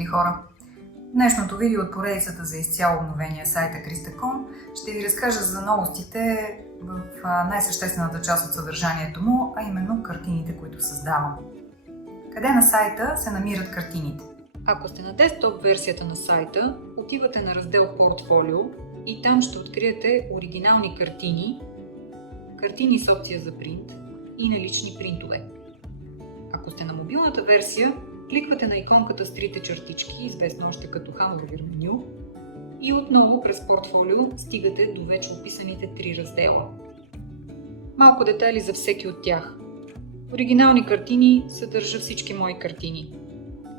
мили хора! В днешното видео от поредицата за изцяло обновения сайта Krista.com ще ви разкажа за новостите в най-съществената част от съдържанието му, а именно картините, които създавам. Къде на сайта се намират картините? Ако сте на десктоп версията на сайта, отивате на раздел Портфолио и там ще откриете оригинални картини, картини с опция за принт и налични принтове. Ако сте на мобилната версия, кликвате на иконката с трите чертички, известно още като хамбургер меню, и отново през портфолио стигате до вече описаните три раздела. Малко детайли за всеки от тях. Оригинални картини съдържа всички мои картини.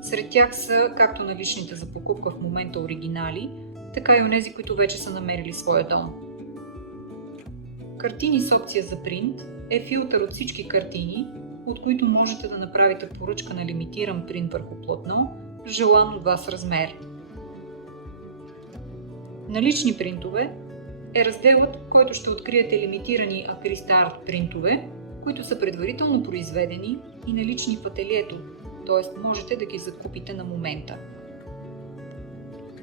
Сред тях са както наличните за покупка в момента оригинали, така и онези, които вече са намерили своя дом. Картини с опция за принт е филтър от всички картини, от които можете да направите поръчка на лимитиран принт върху платно в желан от вас размер. Налични принтове е разделът, в който ще откриете лимитирани Krista Art принтове, които са предварително произведени и налични в ателието, т.е. можете да ги закупите на момента.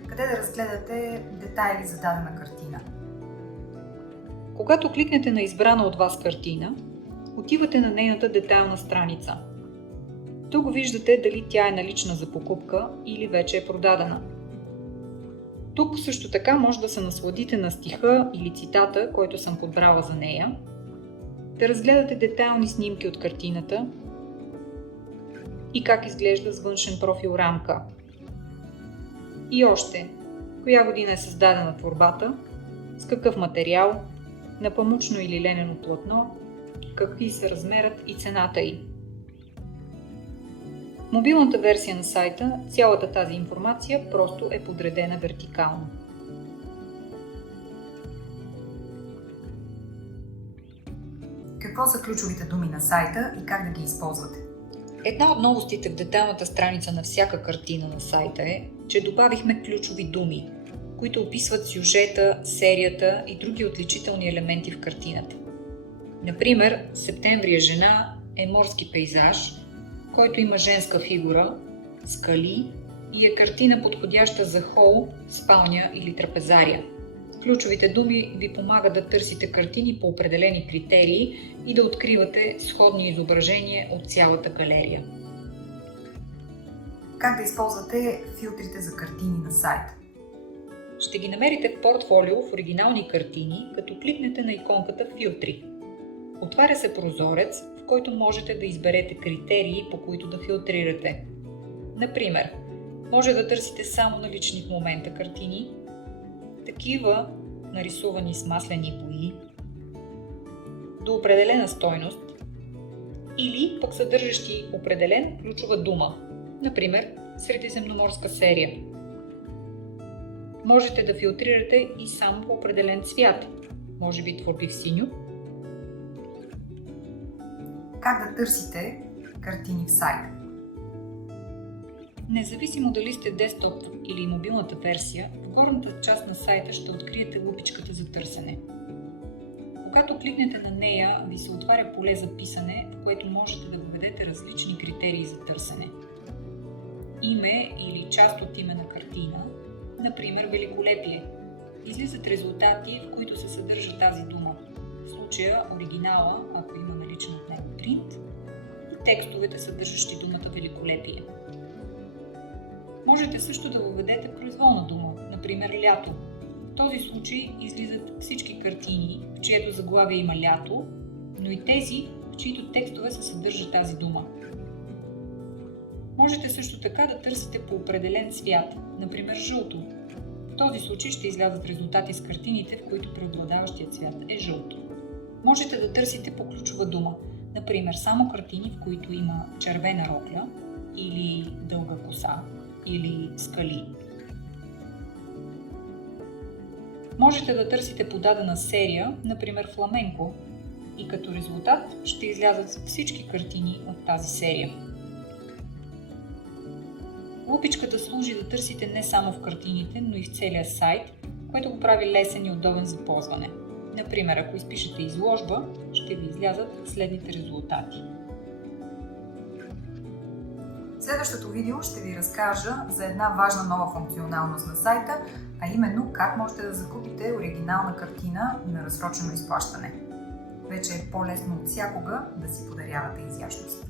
Къде да разгледате детайли за дадена картина? Когато кликнете на избрана от вас картина, отивате на нейната детайлна страница. Тук виждате дали тя е налична за покупка или вече е продадена. Тук също така може да се насладите на стиха или цитата, който съм подбрала за нея, да разгледате детайлни снимки от картината и как изглежда с външен профил рамка. И още, коя година е създадена творбата, с какъв материал, на памучно или ленено платно, какви са размерът и цената й. В мобилната версия на сайта цялата тази информация просто е подредена вертикално. Какво са ключовите думи на сайта и как да ги използвате? Една от новостите в детайлната страница на всяка картина на сайта е, че добавихме ключови думи, които описват сюжета, серията и други отличителни елементи в картината. Например, Септември е жена е морски пейзаж, който има женска фигура, скали и е картина подходяща за хол, спалня или трапезария. Ключовите думи ви помагат да търсите картини по определени критерии и да откривате сходни изображения от цялата галерия. Как да използвате филтрите за картини на сайта? Ще ги намерите в портфолио в оригинални картини, като кликнете на иконката Филтри. Отваря се прозорец, в който можете да изберете критерии, по които да филтрирате. Например, може да търсите само налични в момента картини, такива нарисувани с маслени бои, до определена стойност или пък съдържащи определен ключова дума, например средиземноморска серия. Можете да филтрирате и само по определен цвят, може би творби в синьо. Как да търсите картини в сайта? Независимо дали сте десктоп или мобилната версия, в горната част на сайта ще откриете лупичката за търсене. Когато кликнете на нея, ви се отваря поле за писане, в което можете да въведете различни критерии за търсене. Име или част от име на картина, например великолепие. Излизат резултати, в които се съдържа тази дума. В случая оригинала, ако има наличен от него принт, и текстовете, съдържащи думата великолепие. Можете също да въведете произволна дума, например лято. В този случай излизат всички картини, в чието заглавие има лято, но и тези, в чието текстове се съдържа тази дума. Можете също така да търсите по определен цвят, например жълто. В този случай ще излязат резултати с картините, в които преобладаващият цвят е жълто. Можете да търсите по ключова дума, например само картини, в които има червена рокля или дълга коса или скали. Можете да търсите по дадена серия, например фламенко, и като резултат ще излязат всички картини от тази серия. Лупичката служи да търсите не само в картините, но и в целия сайт, което го прави лесен и удобен за ползване. Например, ако изпишете изложба, ще ви излязат следните резултати. следващото видео ще ви разкажа за една важна нова функционалност на сайта, а именно как можете да закупите оригинална картина на разсрочено изплащане. Вече е по-лесно от всякога да си подарявате изящност.